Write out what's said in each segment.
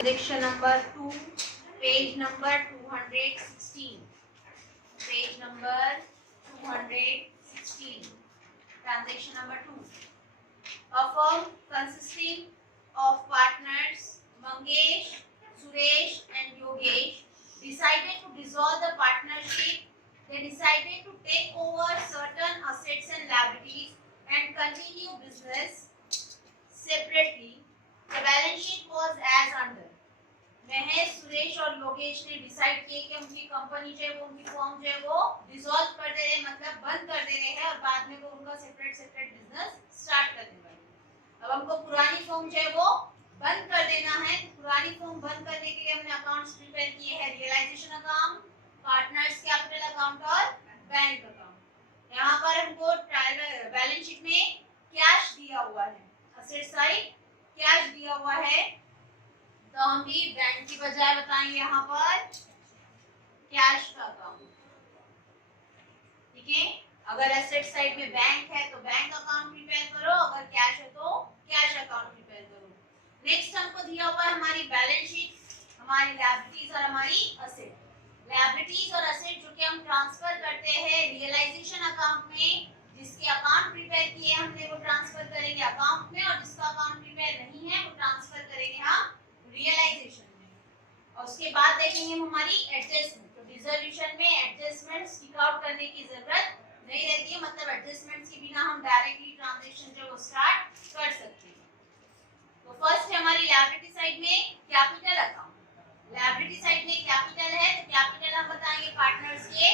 Transaction number 2, page number 216. Page number 216. Transaction number 2. A firm consisting of partners Mangesh, Suresh and Yogesh decided to dissolve the partnership. They decided to take over certain assets and liabilities and continue business separately. The balance sheet was as under. Mahesh, Suresh और योगेश ने decide किए कि उनकी company जो है वो उनकी firm जो है वो डिसॉल्व कर दे रहे, मतलब बंद कर दे रहे हैं और बाद में वो उनका सेपरेट बिजनेस स्टार्ट करने वाले। अब हमको पुरानी फर्म जो है वो बंद कर देना है। तो पुरानी फर्म बंद करने के लिए हमने अकाउंट्स प्रिपेयर किए हैं, realisation account, partners capital account और बैंक अकाउंट। यहाँ पर हमको बैलेंस शीट में कैश दिया हुआ है, असेट साइड कैश दिया हुआ है, तो हम भी बैंक की बजाय बताएंगे यहाँ पर कैश का अकाउंट। ठीक है, अगर एसेट साइड में बैंक है तो बैंक अकाउंट प्रिपेयर करो, अगर कैश है तो कैश अकाउंट प्रिपेयर करो। नेक्स्ट हमको दिया हुआ है हमारी बैलेंस शीट, हमारी लायबिलिटीज और हमारी असेट। लायबिलिटीज और असेट जो कि हम ट्रांसफर करते हैं रियलाइजेशन अकाउंट में, जिसके अकाउंट प्रिपेयर किए हमने वो ट्रांसफर करेंगे अकाउंट में, और जिसका अकाउंट प्रिपेयर नहीं है वो ट्रांसफर करेंगे हम रियलाइजेशन में। और उसके बाद देखेंगे हम हमारी एडजस्टमेंट। तो डिसोल्यूशन में एडजस्टमेंट्स टिक आउट करने की जरूरत नहीं रहती है, मतलब एडजस्टमेंट्स के बिना हम डायरेक्टली ट्रांजैक्शन जो वो स्टार्ट कर सकते हैं। तो फर्स्ट है हमारी लायबिलिटी साइड में कैपिटल अकाउंट। लायबिलिटी साइड में कैपिटल है तो कैपिटल हम बताएंगे पार्टनर्स के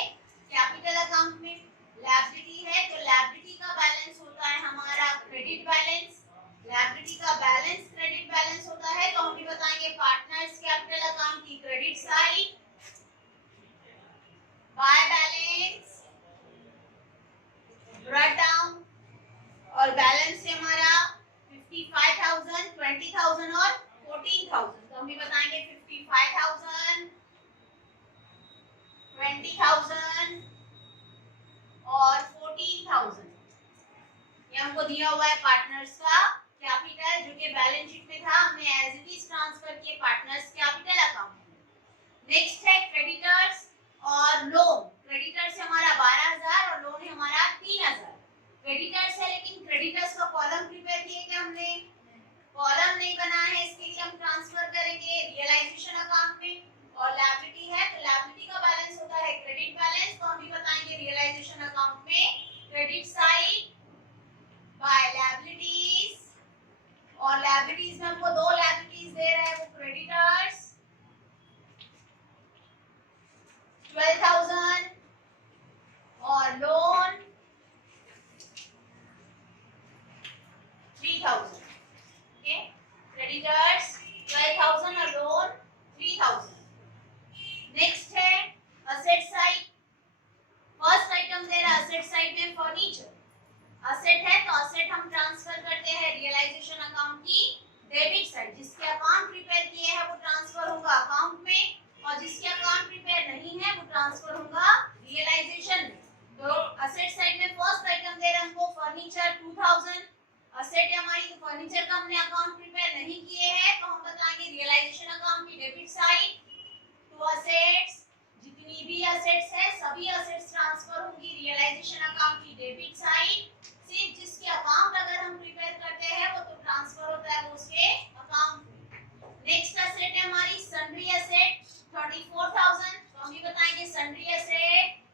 कैपिटल अकाउंट में। लायबिलिटी है तो लायबिलिटी का बैलेंस होता है हमारा क्रेडिट बैलेंस, लायबिलिटी का बैलेंस क्रेडिट बैलेंस होता है, तो हम भी बताएंगे पार्टनर्स कैपिटल अकाउंट की credit side by balance brought down, और बैलेंस है हमारा 55,000, 20,000 और 14,000। तो हम भी बताएंगे 55,000, 20,000 और 14,000। ये हमको दिया हुआ है पार्टनर्स का कैपिटल, जो कि बैलेंस शीट में था, हमने एज इट इज ट्रांसफर किए पार्टनर्स कैपिटल अकाउंट में। नेक्स्ट है क्रेडिटर्स और लोन। क्रेडिटर्स है हमारा 12,000 और लोन है हमारा 3,000। क्रेडिटर्स है लेकिन क्रेडिटर्स का कॉलम प्रिपेयर किए थे हमने, कॉलम नहीं बना है, इसके लिए हम ट्रांसफर करेंगे रियलाइजेशन अकाउंट में। और लायबिलिटी है तो लायबिलिटी का बैलेंस होता है क्रेडिट बैलेंस, तो हम भी बताएंगे रियलाइजेशन अकाउंट में क्रेडिट साइड बाय लायबिलिटीज। और लायबिलिटीज में हमको दो लायबिलिटीज दे रहा है, वो क्रेडिटर्स 12,000 और लोन 3,000। ओके, क्रेडिटर्स 12,000 और लोन 3,000। नेक्स्ट है असेट साइड। फर्स्ट आइटम दे रहा है असेट साइड में फर्नीचर। असेट है तो असेट हम ट्रांसफर करते हैं रियलाइजेशन अकाउंट की डेबिट साइड, जिसके अकाउंट प्रिपेयर किए हैं वो ट्रांसफर होगा अकाउंट में, और जिसके अकाउंट प्रिपेयर नहीं है वो ट्रांसफर होगा रियलाइजेशन में। तो असेट साइड में फर्स्ट आइटम दे रहे हैं हमको फर्नीचर 2,000। असेट है हमारी, तो फर्नीचर का हमने अकाउंट प्रिपेयर नहीं किए हैं, तो हम बताएंगे रियलाइजेशन अकाउंट की डेबिट साइड टू असेट्स। जितनी भी असेट्स है सभी असेट्स ट्रांसफर होंगी रियलाइजेशन अकाउंट की डेबिट साइड। सिर्फ जिसके अकाउंट अगर हम प्रिपेयर करते हैं वो तो ट्रांसफर होता है वो उसके अकाउंट में। नेक्स्ट असेट है हमारी सन्ड्री असेट 34,000, तो हम भी बताएंगे सन्ड्री असेट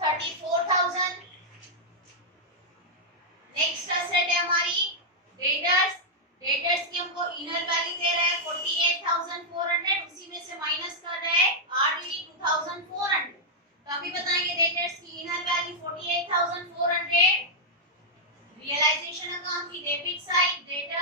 34,000। नेक्स्ट असेट है हमारी डेटर्स। डेटर्स की हमको इनर वैल्यू दे रहा है 48,400, उसी में से माइनस कर रहे हैं RDD 2,400, तो हम भी बताएंगे डेटर्स की इनर वैल्यू 48,400। रियलाइजेशन अकाउंट की डेबिट साइड डेट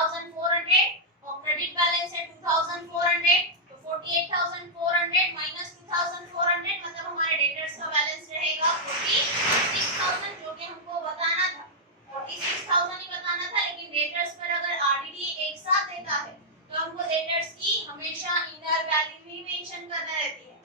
48,400 और क्रेडिट बैलेंस है 2,400, तो 48,400 माइनस 2,400 मतलब हमारे डेटर्स का बैलेंस रहेगा 46,000, जो कि हमको बताना था 46,000 ही बताना था, लेकिन डेटर्स पर अगर आरडीडी एक साथ देता है तो हमको डेटर्स की हमेशा इनर वैल्यू ही मेंशन करना रहती है।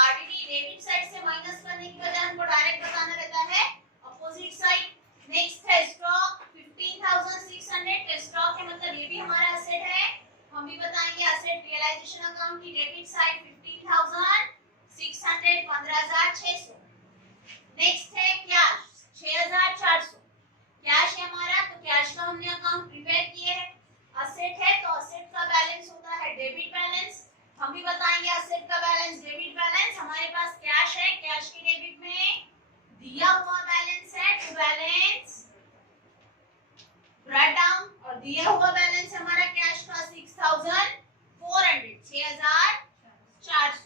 आरडीडी डेबिट साइड से माइनस करने की बजाय हमको डायरेक्ट बताना रहता है अपोजिट साइड। नेक्स्ट है स्टॉक 15,600, तो स्टॉक है मतलब ये भी हमारा एसेट है, हम भी बताएंगे एसेट रियलाइजेशन अकाउंट की डेबिट साइड 15,600 15,600। नेक्स्ट है कैश 6,400, कैश है हमारा, तो कैश का हमने अकाउंट प्रिपेयर किए है। असेट है तो असेट का बैलेंस होता है डेबिट बैलेंस, हम भी बताएंगे असेट का बैलेंस डेबिट बैलेंस। हमारे पास कैश है, कैश की डेबिट में दिया हुआ बैलेंस है टू बैलेंस राइट डाउन, और दिया हुआ बैलेंस हमारा कैश का 6,400 6,400।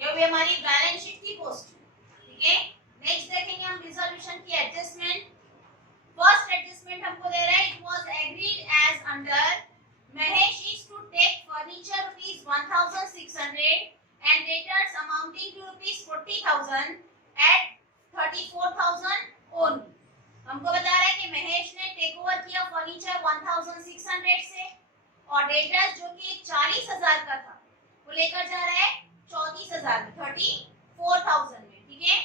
ये भी हमारी बैलेंस शीट की पोस्ट, ठीक है। नेक्स्ट देखेंगे हम रिजोल्यूशन की एडजस्टमेंट। फर्स्ट एडजस्टमेंट हमको दे रहा है it was agreed as under Mahesh is to take furniture rupees 1,600 and debtors amounting to rupees 40,000 at 34,000 only। हमको बता रहा है कि महेश ने टेक ओवर किया फर्नीचर 1,600 से और डेटर्स जो कि 40,000 का था वो लेकर जा रहा है 34,000 में 34,000 में, ठीक है।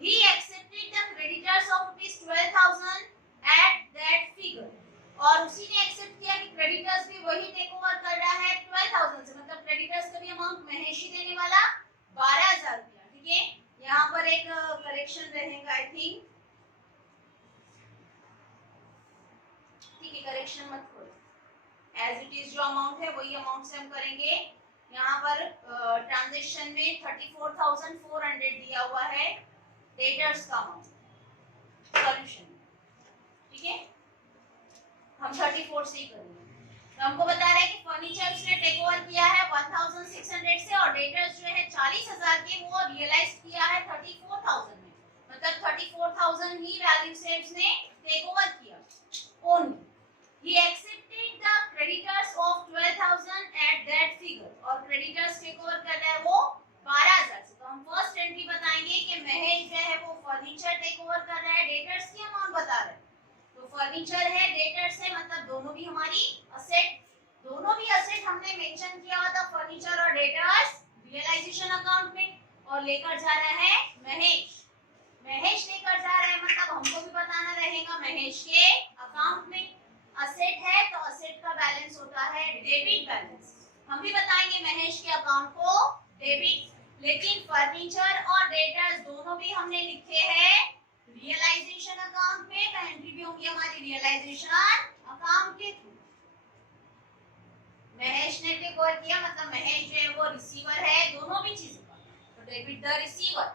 He accepted the creditors of rupees 12,000 at that figure, और उसी ने एक्सेप्ट किया कि क्रेडिटर्स भी वही टेक ओवर कर रहा है 12,000 से, मतलब क्रेडिटर्स का भी अमाउंट महेश ही देने वाला 12,000 रुपया, ठीक है। यहाँ पर एक करेक्शन रहेगा आई थिंक, ठीक है, करेक्शन मत करो, एज इट इज जो अमाउंट है वही अमाउंट से हम करेंगे। यहाँ पर ट्रांजैक्शन में 34,400 दिया हुआ है डेटर्स का अमाउंट सॉल्यूशन, ठीक है, हम 34 से ही करेंगे। तो हमको बता रहा है कि फर्नीचर उसने टेक ओवर किया है 1,600 से और डेटर्स जो है 40,000 के वो रियलाइज किया है 34,000 में, मतलब 34,000 ही वैल्यू से उसने टेक ओवर किया only. He accepted the creditors of 12,000 at that figure, और क्रेडिटर्स टेक ओवर कर रहा है वो 12,000 से। तो हम फर्स्ट एंट्री बताएंगे कि महेश जो है वो फर्नीचर टेक ओवर कर रहा है, डेटर्स की अमाउंट बता रहा है, तो फर्नीचर है डेटर्स है मतलब दोनों भी हमारी असेट, दोनों भी असेट हमने मेंशन किया हुआ था फर्नीचर और डेटर्स रियलाइजेशन अकाउंट में, और लेकर जा रहा है महेश। महेश लेकर जा रहा है मतलब हमको भी बताना रहेगा महेश के अकाउंट में असेट है तो असेट का बैलेंस होता है डेबिट बैलेंस, हम भी बताएंगे महेश के अकाउंट को डेबिट, लेकिन फर्नीचर और डेटर्स दोनों भी हमने लिखे हैं रियलाइजेशन अकाउंट में, तो एंट्री भी होंगी हमारी रियलाइजेशन अकाउंट के थ्रू। महेश ने टेक ओवर किया मतलब महेश जो है वो रिसीवर है दोनों भी चीजों का, तो debit the receiver.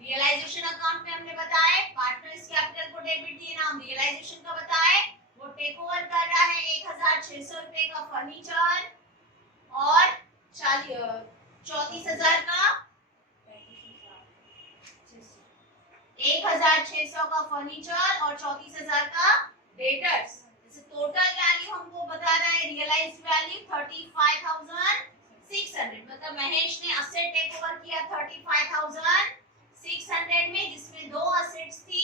Realisation account में हमने बताया पार्टनर्स कैपिटल को डेबिट दिए नाम रियलाइजेशन का बताए, वो टेक ओवर कर रहा है 1,600 रुपए का फर्नीचर और 34,000 का 1,600 का फर्नीचर और 34,000 का डेटर्स, जैसे टोटल वैल्यू हमको बता रहा है रियलाइज्ड वैल्यू 35,600, मतलब महेश ने असेट टेक ओवर किया 35,600 में, जिसमें दो असेट्स थी,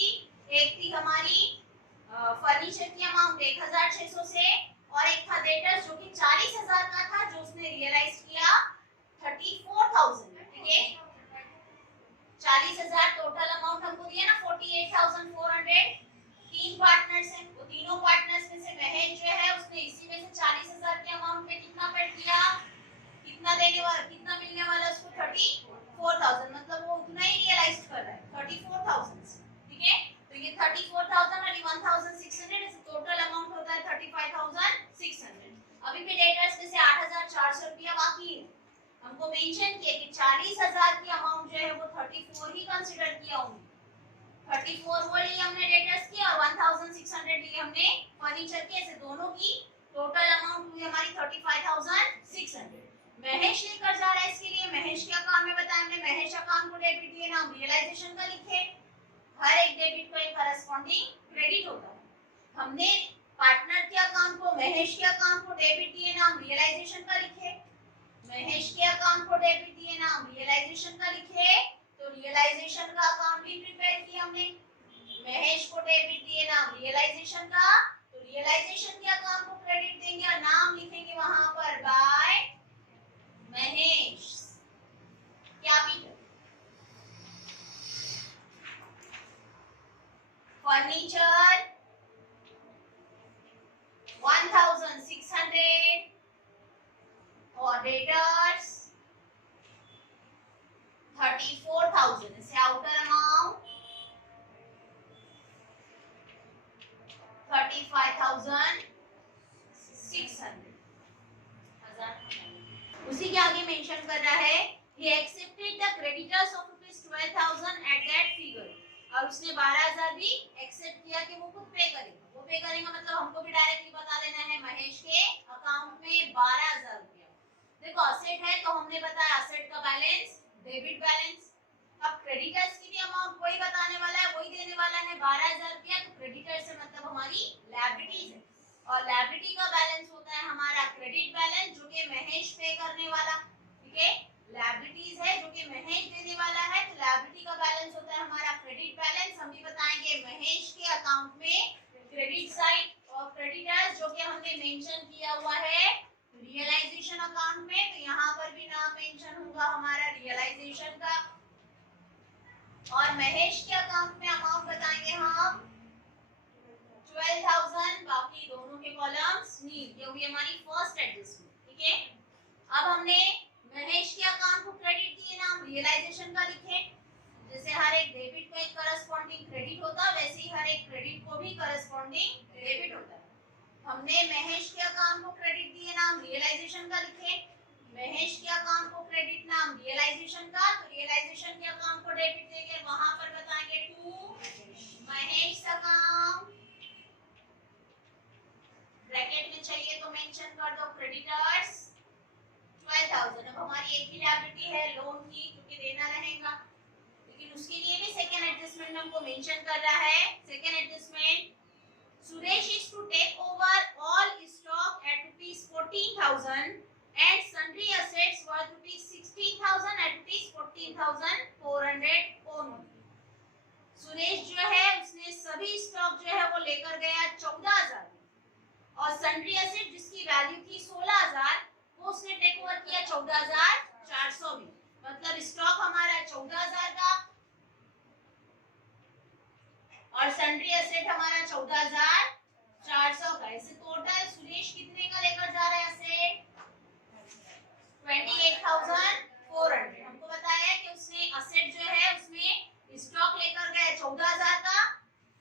एक थी हमारी फर्नीचर की अमाउंट 1,600 से और एक था डेटर्स जो कि 40,000 का था जो उसने रियलाइज किया 34,000 में, ठीक है। 40,000 टोटल अमाउंट हमको दिया ना 48,400, तीन पार्टनर्स हैं, वो तीनों पार्टनर्स में से महेश जो है उसने इसी में से 40,000 के अमाउंट पे कितना पेड किया, कितना देने वाला, कितना मिलने वाला उसको 34,000, मतलब वो उतना ही रियलाइज कर रहा है 34,000 से, ठीक है। तो ये 34,000 और 1,600 इस टोटल अमाउंट होता है 35,600। अभी भी डेटर्स में से 8,400 रुपया बाकी है, हमको मेंशन किया कि 40,000 की अमाउंट जो है वो 34 ही कंसीडर किया होंगे, 34 वो लिए हमने डेटर्स की और 1,600 लिए हमने फर्नीचर के, ऐसे दोनों की टोटल अमाउंट हुई हमारी 35,600। महेश लेकर जा रहा है, इसके लिए महेश के अकाउंट में बताया हमने, महेश अकाउंट को डेबिट दिए नाम रियलाइजेशन का लिखे, हर एक डेबिट को एक करस्पॉन्डिंग क्रेडिट होता है, हमने पार्टनर के अकाउंट को, महेश के अकाउंट को डेबिट दिए नाम रियलाइजेशन का लिखे, महेश के अकाउंट को डेबिट दिए नाम रियलाइजेशन का लिखे, तो रियलाइजेशन का अकाउंट भी प्रिपेयर किया हमने। महेश को डेबिट दिए नाम रियलाइजेशन का, तो रियलाइजेशन के अकाउंट को क्रेडिट देंगे और नाम लिखेंगे वहां पर बाय महेश कैपिटल। फर्नीचर 1600 और डेटर्स 34,000, इसे आउटर अमाउंट 35,600। उसी के आगे मेंशन कर रहा है he accepted the creditors of ₹12,000 at that figure, और उसने 12,000 भी एक्सेप्ट किया कि वो खुद पे करेगा। वो पे करेगा मतलब हमको भी डायरेक्टली बता देना है महेश के अकाउंट में 12,000 रुपया। देखो असेट है तो हमने बताया असेट का बैलेंस डेबिट बैलेंस। अब क्रेडिटर्स की भी अमाउंट वही बताने वाला है, वही देने वाला है 12,000 रुपया, तो क्रेडिटर से मतलब हमारी लायबिलिटीज है और लायबिलिटी का बैलेंस होता है हमारा क्रेडिट बैलेंस जो कि महेश पे करने वाला। ठीक है, लायबिलिटीज है जो कि महेश देने वाला है, तो लायबिलिटी का बैलेंस होता है हमारा क्रेडिट बैलेंस। हम भी बताएंगे महेश के अकाउंट में क्रेडिट साइड और क्रेडिटर्स जो कि हमने मेंशन किया हुआ है रियलाइजेशन अकाउंट में, तो यहाँ पर भी नाम मेंशन होगा हमारा रियलाइजेशन का। और महेश के अकाउंट में अमाउंट बताएंगे हम 12,000, बाकी दोनों के कॉलम्स नील, ये हुई हमारी फर्स्ट एडजस्टमेंट। ठीक है, अब हमने महेश के अकाउंट को क्रेडिट दिए नाम रियलाइजेशन का लिखे। जैसे हर एक डेबिट को एक करस्पॉन्डिंग क्रेडिट होता है, वैसे ही हर एक क्रेडिट को भी करस्पॉन्डिंग डेबिट होता है। हमने महेश के अकाउंट को क्रेडिट दिए नाम रियलाइजेशन का लिखे, महेश के अकाउंट को क्रेडिट नाम रियलाइजेशन का, तो रियलाइजेशन के अकाउंट को डेबिट देंगे, वहां पर बताएंगे टू महेश अकाउंट, ब्रैकेट में चाहिए तो मेंशन कर दो क्रेडिटर्स 12,000। अब हमारी एक ही लायबिलिटी है लोन की, क्योंकि देना रहेगा, लेकिन उसके लिए भी सेकंड एडजस्टमेंट हमको मेंशन कर रहा है। Second adjustment Suresh is to take over all stock at ₹14,000 and sundry assets worth ₹16,000 at ₹14,400 only। Suresh जो है उसने सभी स्टॉक जो है वो लेकर गया 14,000 और सन्ड्री एसेट जिसकी वैल्यू थी 16,000 वो उसने टेक ओवर किया 14,400 में। मतलब स्टॉक हमारा 14,000 का और सन्ड्री एसेट हमारा 14,400 का। इसे टोटल सुरेश कितने का लेकर जा रहा है एसेट 28,400। हमको बताया कि उसने एसेट जो है उसमें स्टॉक लेकर गए 14,000 का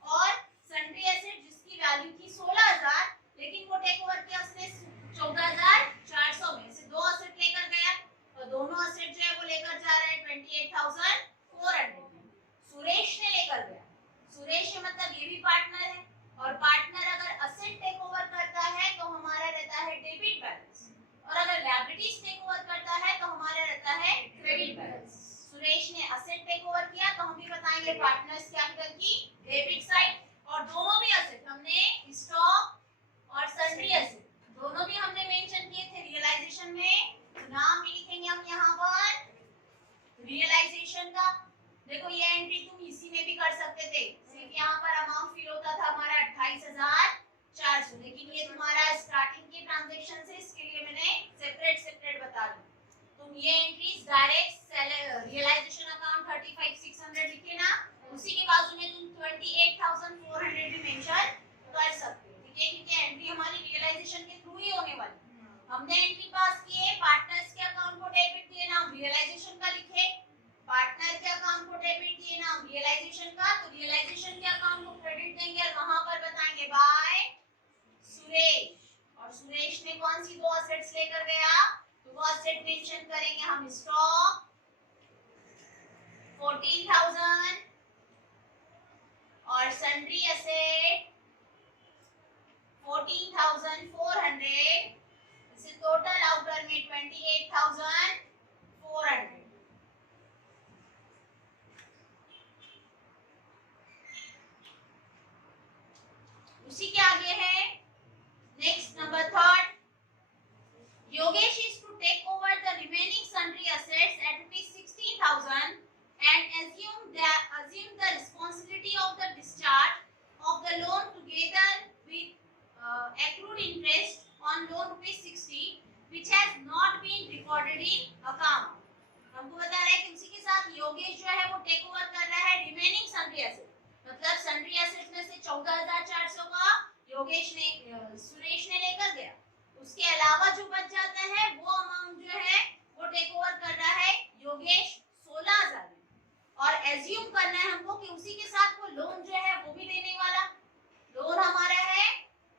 और सन्ड्री एसेट जिसकी वैल्यू थी 16,000, लेकिन वो टेक ओवर किया उसने 14,400 में। से दो एसेट लेकर गया, तो दोनों एसेट जो है वो लेकर जा रहा है 28,400 में। सुरेश ने लेकर गया, सुरेश मतलब ये भी पार्टनर है और पार्टनर अगर एसेट टेक ओवर करता है तो हमारा रहता है डेबिट बैलेंस, और अगर लायबिलिटीज टेक ओवर करता है तो हमारा रहता है क्रेडिट बैलेंस। सुरेश ने एसेट टेक ओवर किया तो हम भी बताएंगे पार्टनर्स कैपिटल की डेबिट साइड, और दोनों भी एसेट हमने स्टॉक और सन्ड्री एसेट दोनों भी हमने मेंशन किए थे रियलाइजेशन में, तो नाम भी लिखेंगे हम यहाँ पर रियलाइजेशन का। देखो ये एंट्री तुम इसी में भी कर सकते थे, सिर्फ यहाँ पर अमाउंट फिल होता था हमारा 28,400, लेकिन ये तुम्हारा स्टार्टिंग के ट्रांजैक्शन से, इसके लिए मैंने सेपरेट बता दी। तुम ये एंट्रीज डायरेक्ट रियलाइजेशन अकाउंट 35,600 लिखे ना, उसी के बाजू में तुम 28,400 भी मेंशन कर सकते हो। ठीक है, क्योंकि एंट्री हमारी रियलाइजेशन के थ्रू ही होने वाली। हमने एंट्री पास किए, पार्टनर्स के अकाउंट को डेबिट दिए नाम रियलाइजेशन का लिखे, पार्टनर के अकाउंट को डेबिट दिए नाम रियलाइजेशन का, तो रियलाइजेशन के अकाउंट को क्रेडिट देंगे और वहां पर बताएंगे बाय सुरेश। और सुरेश ने कौन सी दो एसेट्स लेकर गया, तो वो एसेट मेंशन करेंगे हम स्टॉक 14,000 और सन्ड्री एसेट 14,400, इसे टोटल आउटर में 28,400। उसी के 14,400 का योगेश ने सुरेश ने लेकर गया। उसके अलावा जो बच जाता है वो अमाउंट जो है वो टेक ओवर कर रहा है योगेश 16,000 में। और एज्यूम करना है हमको कि उसी के साथ वो लोन जो है वो भी देने वाला। लोन हमारा है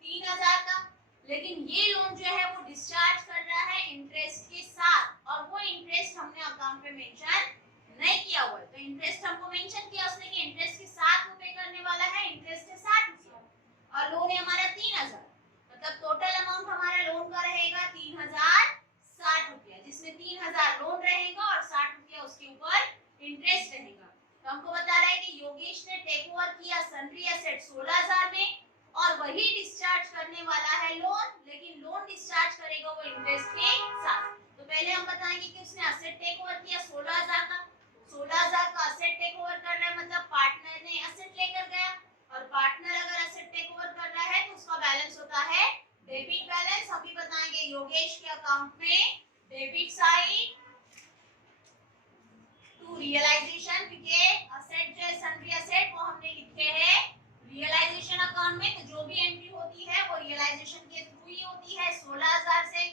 3,000 का, लेकिन ये लोन जो है वो डिस्चार्ज कर रहा है इंटरेस्ट के साथ, और वो इंटरेस्ट हमने अकाउंट पे मेंशन नहीं किया हुआ है। तो इंटरेस्ट हमको मेंशन किया उसने कि इंटरेस्ट के साथ वो पे करने वाला है, इंटरेस्ट के साथ रुपया, और लोन है हमारा 3,000। मतलब टोटल अमाउंट हमारा लोन का रहेगा 3,060 रुपया, जिसमें 3,000 लोन रहेगा और 60 रुपया उसके ऊपर इंटरेस्ट रहेगा। तो हमको बता रहा है कि योगेश ने टेक ओवर किया सन्ड्री एसेट 16,000 में, और वही डिस्चार्ज करने वाला है लोन, लेकिन लोन डिस्चार्ज करेगा वो इंटरेस्ट के साथ। तो पहले हम बताएंगे कि उसने एसेट टेक ओवर किया 16,000 का। 16,000 का एसेट टेक ओवर कर रहा है, मतलब पार्टनर ने एसेट लेकर गया, और पार्टनर अगर एसेट टेक ओवर कर रहा है तो उसका बैलेंस होता है डेबिट बैलेंस। हम भी बताएंगे योगेश के अकाउंट में डेबिट साइड टू रियलाइजेशन, क्योंकि एसेट जो है सन्ड्री एसेट वो हमने लिखे हैं रियलाइजेशन अकाउंट में। तो जो भी एंट्री होती है वो रियलाइजेशन के थ्रू ही होती है। 16,000 से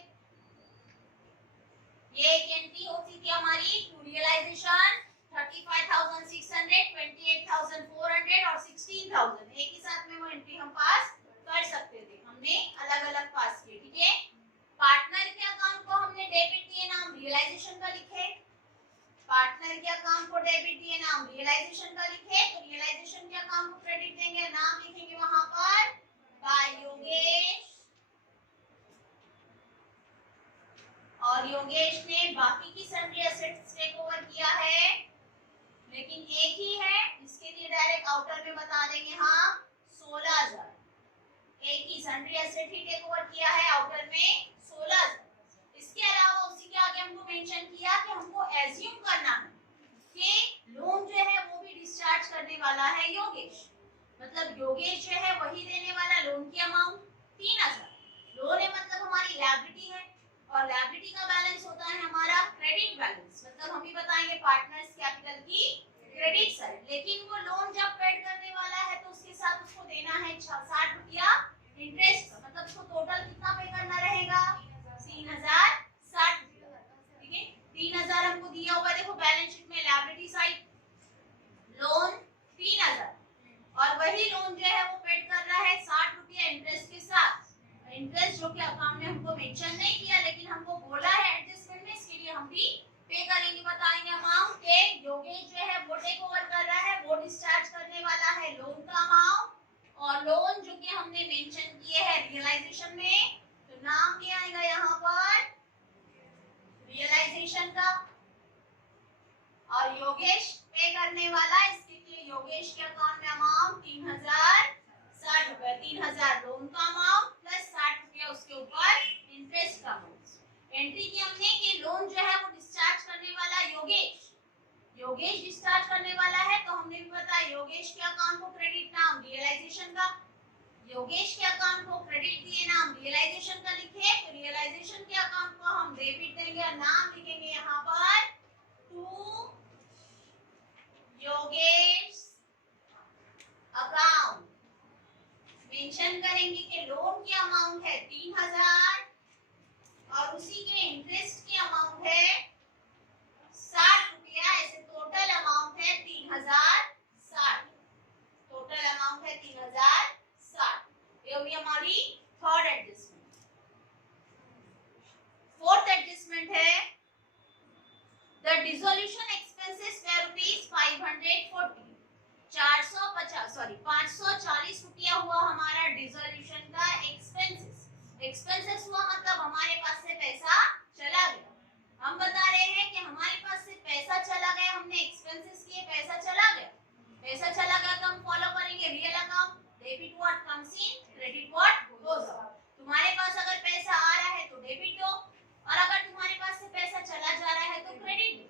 ये एक एंट्री होती थी हमारी टू रियलाइजेशन 35,600, 28,400 और 16,000, एक ही साथ में वो एंट्री हम पास कर सकते थे। हमने अलग अलग पास किए, ठीक है। पार्टनर के अकाउंट को हमने डेबिट दिए, नाम रियलाइजेशन का लिखे। पार्टनर के अकाउंट को डेबिट दिए, नाम रियलाइजेशन का लिखे। तो रियलाइजेशन के अकाउंट को क्रेडिट देंगे, नाम लिखेंगे वहां पर बाय योगेश, और योगेश ने बाकी की सन्ड्री एसेट्स टेक ओवर किया है, लेकिन एक ही है, इसके लिए डायरेक्ट आउटर में बता देंगे हम 16,000। एक ही सन्ड्री एसेट ही टेक ओवर किया है आउटर में 16,000। इसके अलावा उसी के आगे हमको मेंशन किया कि हमको एज्यूम करना है कि लोन जो है वो भी डिस्चार्ज करने वाला है योगेश। मतलब योगेश जो है वही देने वाला लोन की अमाउंट 3,000। लोन है मतलब हमारी लायबिलिटी है, और लायबिलिटी का बैलेंस होता है हमारा क्रेडिट बैलेंस। मतलब हम भी बताएंगे पार्टनर्स कैपिटल की क्रेडिट साइड। लेकिन वो लोन जब पेड करने वाला है तो उसके साथ उसको देना है 60 रुपया इंटरेस्ट, मतलब उसको टोटल कितना पे करना रहेगा 3,060 रुपया, ठीक है। 3,000 हमको दिया हुआ है, देखो बैलेंस शीट में लायबिलिटी साइड लोन 3,000, और वही लोन जो है वो पेड कर रहा है 60 रुपया इंटरेस्ट के साथ। इंटरेस्ट जो कि अकाउंट में हमको मेंशन नहीं किया, लेकिन हमको बोला है एडजस्टमेंट में, इसके लिए हम भी पे करेंगे। बताएंगे अमाउंट के योगेश जो है वो टेक ओवर कर रहा है, वो डिस्चार्ज करने वाला है लोन का अमाउंट, और लोन जो कि हमने मेंशन किए हैं रियलाइजेशन में, तो नाम क्या आएगा यहाँ पर रियलाइजेशन का, और योगेश पे करने वाला, इसके लिए योगेश के अकाउंट में अमाउंट 3,060 रुपया। 3,000 लोन का अमाउंट प्लस 60 रुपया उसके ऊपर इंटरेस्ट का अमाउंट। एंट्री की हमने कि लोन जो है वो डिस्चार्ज करने वाला योगेश डिस्चार्ज करने वाला है, तो हमने भी बताया योगेश के अकाउंट को क्रेडिट, नाम रियलाइजेशन का। योगेश के अकाउंट को क्रेडिट दिए, नाम रियलाइजेशन का लिखे। तो रियलाइजेशन के अकाउंट को हम डेबिट देंगे, और नाम लिखेंगे यहाँ पर टू योगेश अकाउंट। मेंशन करेंगे कि लोन की अमाउंट है 3,000, और उसी के इंटरेस्ट की अमाउंट है 60 रुपया। ऐसे टोटल अमाउंट है 3,060। टोटल अमाउंट है 3,060। ये हुई हमारी थर्ड एडजस्टमेंट। फोर्थ एडजस्टमेंट है the dissolution expenses way rupees 540। 540 रुपया हुआ हमारा डिसोल्यूशन का एक्सपेंसेस हुआ, मतलब हमारे पास से पैसा चला गया। हम बता रहे हैं कि हमारे पास से पैसा चला गया, हमने एक्सपेंसेस किए, पैसा चला गया। पैसा चला गया तो हम फॉलो करेंगे real account, debit what comes in, credit what goes out. तुम्हारे पास अगर पैसा आ रहा है तो डेबिट दो, और अगर तुम्हारे पास से पैसा चला जा रहा है तो क्रेडिट दो।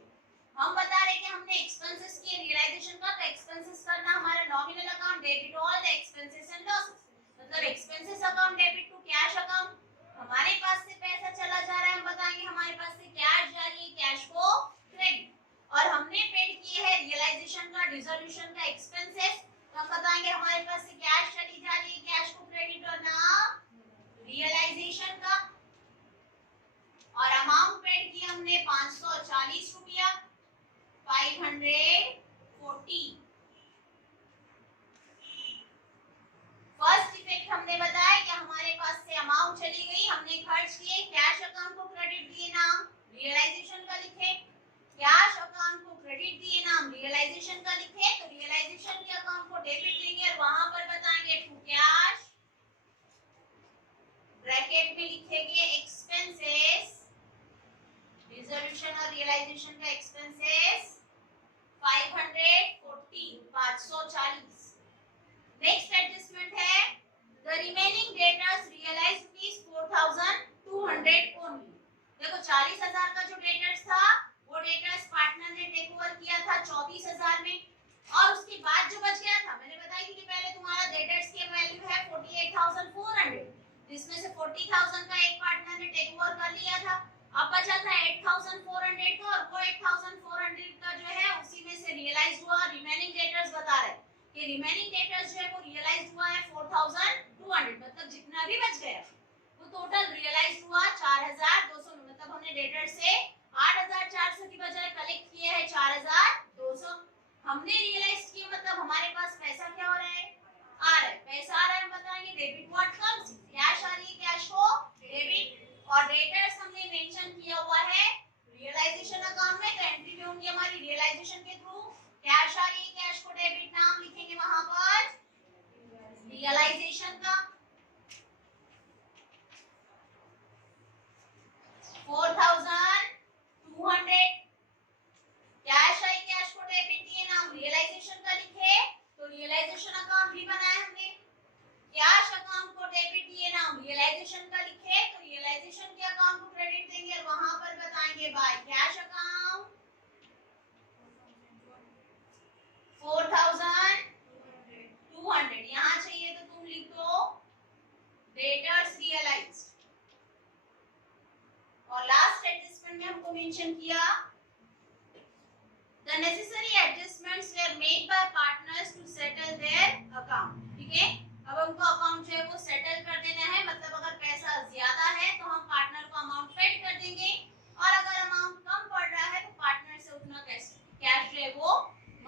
हम बता रहे हैं कि हमने एक्सपेंसेस किए रियलाइजेशन का, तो एक्सपेंसेस करना हमारा nominal account, debit all the expenses and losses. मतलब expenses account debit to cash account. हमारे पास से पैसा चला जा रहा है, हम बताएंगे हमारे पास से कैश जा रही है, कैश को क्रेडिट। और हमने पेड किए है रियलाइजेशन का, डिसोल्यूशन का एक्सपेंसेस, तो हम बताएंगे हमारे पास से कैश चली चली गई, हमने खर्च किए, कैश अकाउंट को क्रेडिट दिए, नाम रियलाइजेशन का लिखे, कैश अकाउंट को क्रेडिट दिए, नाम रियलाइजेशन का लिखे, तो रियलाइजेशन के अकाउंट को डेबिट देंगे और वहां पर बताएंगे टू कैश, ब्रैकेट में लिखेंगे एक्सपेंसेस, रिजोल्यूशन और रियलाइजेशन का एक्सपेंसेस 540। नेक्स्ट एडजस्टमेंट है the remaining debtors realise ₹4,200 only. देखो 40,000 का जो डेटर्स था वो डेटर्स पार्टनर ने टेक ओवर किया था 24,000 में, और उसके बाद जो बच गया था, मैंने बताया कि पहले तुम्हारा डेटर्स की वैल्यू है 48,400, जिसमें से 40,000 का एक पार्टनर ने टेक ओवर कर लिया था, अब बचा था 8,400 का, और वो 8,400 का जो है उसी में से रियलाइज हुआ। रिमेनिंग डेटर्स बता रहे कि रिमेनिंग डेटर्स जो है वो रियलाइज हुआ है 4,200, मतलब जितना भी बच गया वो टोटल रियलाइज हुआ 4,200 में, मतलब हमने डेटर से 8,400 की बजाय कलेक्ट किए हैं 4,200। हमने रियलाइज किए मतलब हमारे पास पैसा क्या हो रहा है, आ रहा है, पैसा आ रहा है, हम बताएंगे डेबिट व्हाट कम्स, कैश आ रही है, कैश को डेबिट, और डेटर्स हमने मेंशन किया हुआ है रियलाइजेशन अकाउंट में, तो एंट्री होंगी हमारी रियलाइजेशन के थ्रू, कैश आ रही है, कैश को डेबिट, नाम लिखेंगे वहां पर रियलाइजेशन का 4,200, कैश आई, कैश को डेबिट दिए, नाम रियलाइजेशन का लिखे, तो रियलाइजेशन अकाउंट भी बनाया हमने, कैश अकाउंट को डेबिट दिए, नाम रियलाइजेशन का लिखे, तो रियलाइजेशन के अकाउंट को क्रेडिट देंगे और वहां पर बताएंगे बाय कैश अकाउंट 4,200। यहां चाहिए तो तुम लिख दो डेटर्स रियलाइज्ड, और लास्ट एडजस्टमेंट में हमको मेंशन किया the necessary adjustments were made by partners to settle their account। ठीक है, अब हमको अकाउंट जो है वो सेटल कर देना है, मतलब अगर पैसा ज्यादा है तो हम पार्टनर को अमाउंट पेड कर देंगे, और अगर अमाउंट कम पड़ रहा है तो पार्टनर से उतना कैश जो है वो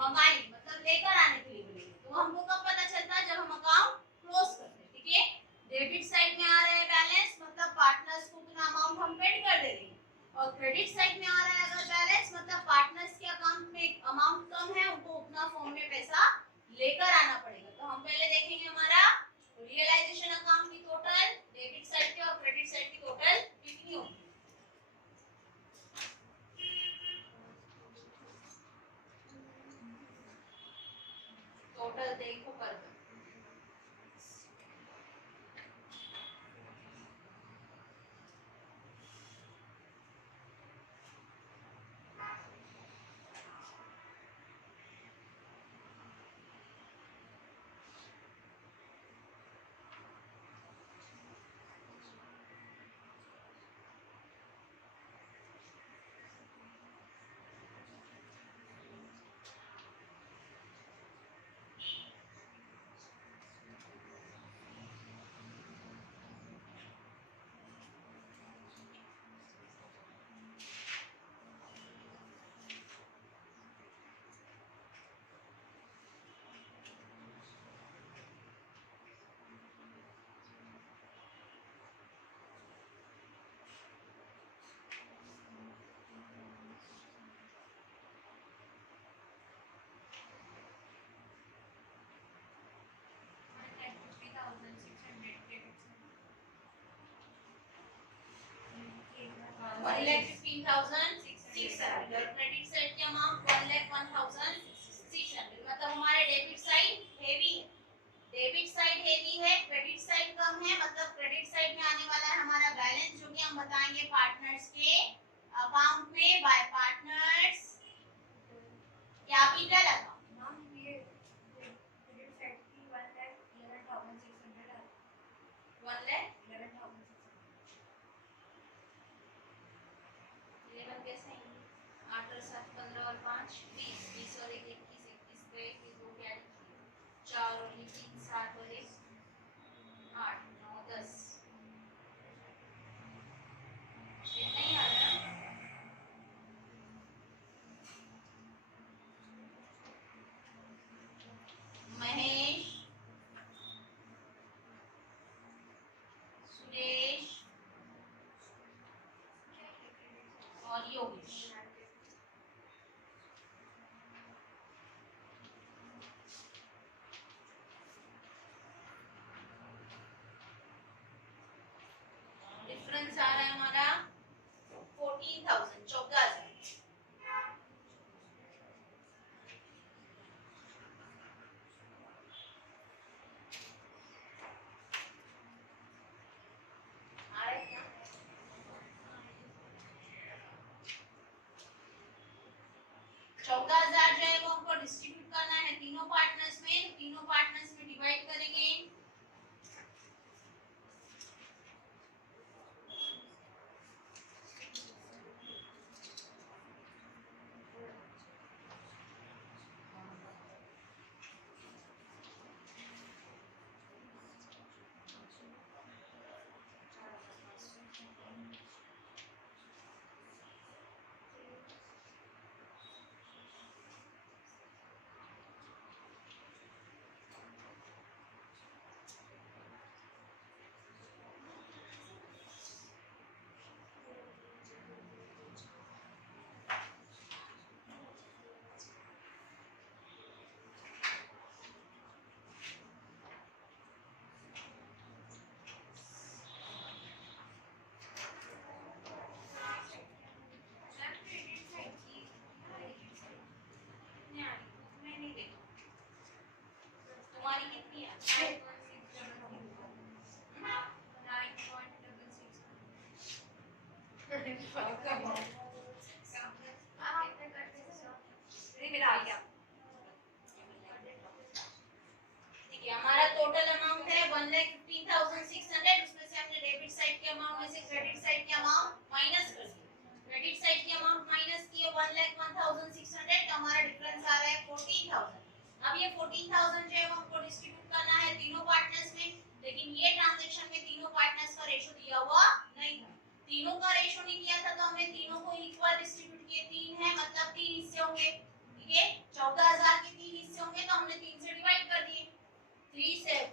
मंगाएंगे, मतलब लेकर आने के लिए बोलेंगे। तो हमको कब पता चलता है, जब हम अकाउंट क्लोज करते हैं। ठीक है, डेबिट साइड में आ रहा है बैलेंस, मतलब पार्टनर्स को उतना अमाउंट हम पेड कर देंगे, और क्रेडिट साइड में आ रहा है अगर बैलेंस, मतलब पार्टनर्स के अकाउंट में अमाउंट कम है, उनको उतना फॉर्म में पैसा लेकर आना पड़ेगा। तो हम पहले देखेंगे हमारा रियलाइजेशन अकाउंट की टोटल, डेबिट साइड की और क्रेडिट साइड की टोटल कितनी होगी। टोटल देखो कर दो, क्रेडिट साइड की अमाउंट 1,01,600, मतलब हमारे डेबिट साइड हेवी है, डेबिट साइड हेवी है, क्रेडिट साइड कम है, मतलब क्रेडिट साइड में आने वाला है हमारा बैलेंस, जो कि हम बताएंगे पार्टनर्स के अकाउंट में बाय पार्टनर्स कैपिटल अकाउंट। ये क्रेडिट साइड की 1,11,600 है, 1,11,600 कैसे 8 और 7 15 और 5 20, 20 और 1 21, 21 पे 2 क्या 4 और 3 7 और 1 8 9 10, इतना ही आ रहा है।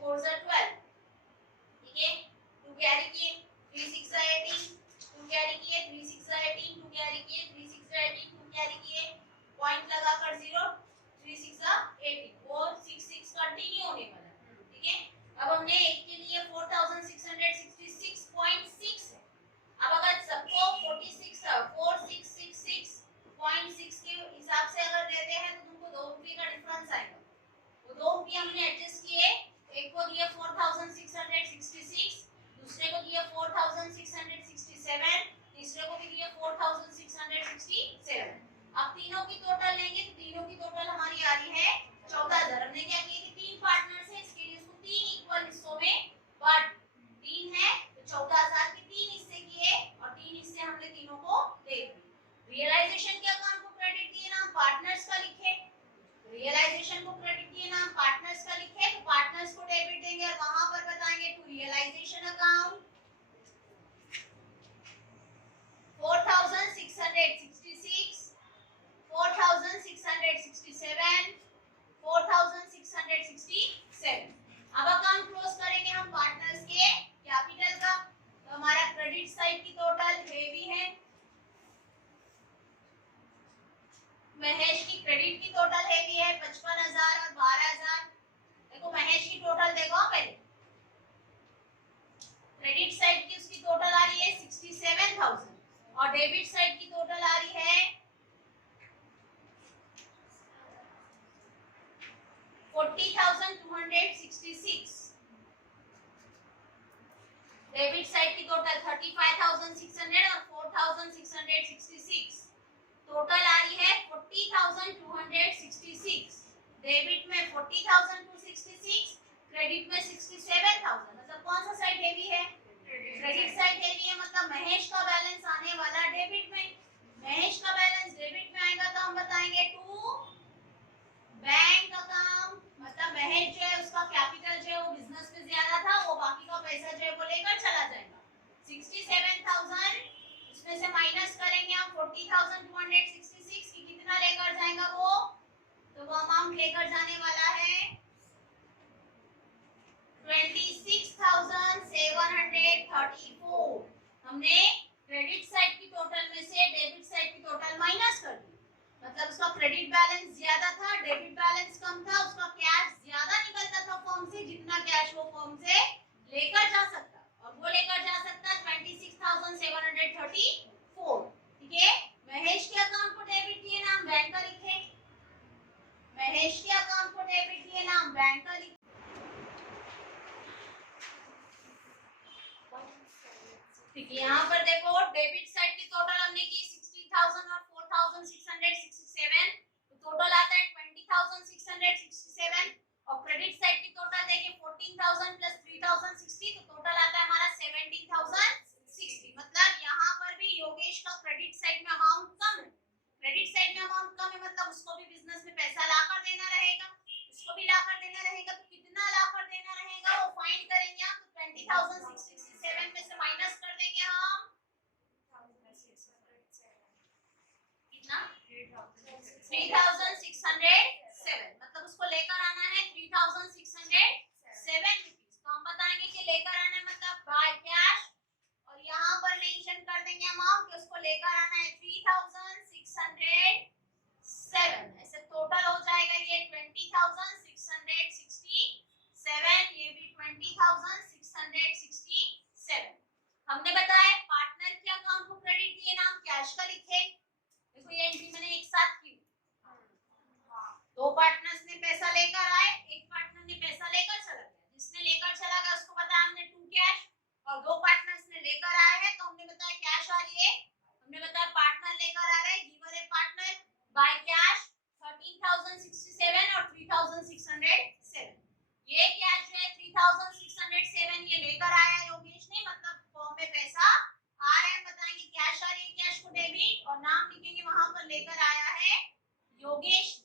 4 सा 12, ठीक है, 2 कैरी किए, 3 6 सा 18, 2 कैरी किए, 3 6 सा 18, 2 कैरी किए, 3 6 सा 18, 2 कैरी किए, पॉइंट लगाकर 0, 3 6 सा 18, और 6 6 कंटिन्यू होने वाला है, ठीक है। अब हमने एक के लिए 4666.6 है। अब अगर सबको 4666.6 के हिसाब से अगर देते हैं तो तुमको 2 रुपए का डिफरेंस आएगा। वो 2 रुपए हमने एडजस्ट किए, एक को दिया 4666, दूसरे को दिया 4667, तीसरे को भी दिया 4667। अब तीनों की टोटल लेंगे तो तीनों की टोटल हमारी आ रही है 14000। हमने क्या किया कि 3 पार्टनर्स है, इसके लिए इसको 3 इक्वल हिस्सों में बांट, 3 है तो 14000 के 3 हिस्से किए और 3 हिस्से हमने तीनों को दे दिए। रियलाइजेशन के अकाउंट को क्रेडिट दिए नाम पार्टनर्स का लिखे, रियलाइजेशन को क्रेडिट दिए नाम पार्टनर्स का लिखे, तो पार्टनर्स को डेबिट देंगे और वहां पर बताएंगे टू रियलाइजेशन अकाउंट 4666, 4667, 4667। अब अकाउंट क्लोज करेंगे हम पार्टनर्स के कैपिटल का, तो हमारा क्रेडिट साइड की टोटल हेवी है, महेश की क्रेडिट की टोटल हेवी है 55,000 और 12,000। देखो महेश की टोटल देखो पहले, क्रेडिट साइड की उसकी टोटल आ रही है 67,000 और डेबिट साइड की टोटल आ रही है 40,266। डेबिट साइड की टोटल 35,600 और 4,666। टोटल आ रही है 40,266। डेबिट में 40,266, क्रेडिट में 67,000। मतलब कौन सा साइड हेवी है? क्रेडिट साइड हेवी है, मतलब महेश का बैलेंस आने वाला डेबिट में। महेश का बैलेंस डेबिट में आएगा तो हम बताएंगे टू बैंक अकाउंट, मतलब महेश जो है उसका कैपिटल जो है वो बिजनेस में ज्यादा था, वो बाकी का पैसा जो है वो लेकर चला जाएगा। 67,000 उसमें से माइनस करेंगे हम 40,266 की, कितना लेकर जाएगा वो, तो वो अमाउंट लेकर जाने वाला है 26,734। हमने क्रेडिट साइड की टोटल में से डेबिट साइड की टोटल माइनस कर दी, मतलब उसका क्रेडिट बैलेंस ज्यादा था, डेबिट बैलेंस कम था, उसका कैश ज्यादा निकलता था फर्म से, जितना कैश वो फर्म से लेकर जा सकता, और वो लेकर जा सकता 26,734, ठीक है। महेश के अकाउंट को डेबिट दिए नाम बैंक का लिखे, महेश के अकाउंट को डेबिट दिए नाम बैंक का लिखे, ठीक है। यहाँ पर देखो डेबिट साइड की टोटल हमने की 16,000 और 4,667, तो टोटल आता है 20,667, और क्रेडिट साइड की टोटल देखिए 14,000 प्लस 3,060, तो टोटल आता है हमारा 17,060। मतलब यहाँ पर भी योगेश का क्रेडिट साइड में अमाउंट कम है, क्रेडिट साइड में अमाउंट कम है, मतलब उसको भी बिजनेस में पैसा लाकर देना रहेगा, उसको भी लाकर देना रहेगा, तो कितना लाकर देना रहेगा वो फाइंड करेंगे हम, तो 20,667 में से माइनस कर देंगे हम कितना 3,607, मतलब उसको लेकर आना है 3,607 रुपीज। तो हम बताएंगे कि लेकर आना है मतलब बाय कैश, और यहाँ पर मेंशन कर देंगे अमाउंट कि उसको लेकर आना है 3,607। ऐसे टोटल हो जाएगा ये 20,667, ये भी 20,667। हमने बताया पार्टनर के अकाउंट को क्रेडिट दिए नाम कैश का लिखे, देखो ये एंट्री मैंने एक साथ की, दो पार्टनर्स ने पैसा लेकर आए, एक पार्टनर ने पैसा लेकर चला गया, जिसने लेकर चला गया उसको बताया हमने टू कैश, और दो पार्टनर्स ने लेकर आए हैं तो हमने बताया कैश आ रही है, हमने बताया पार्टनर लेकर आ रहे हैं, गिवर है पार्टनर बाय कैश 13,067 और 3,607। ये कैश जो है 3,607 ये लेकर आया योगेश ने, मतलब फॉर्म में पैसा आ रहा है, बताएंगे कैश आ रही है, कैश को डेबिट और नाम लिखेंगे वहां पर लेकर आया है योगेश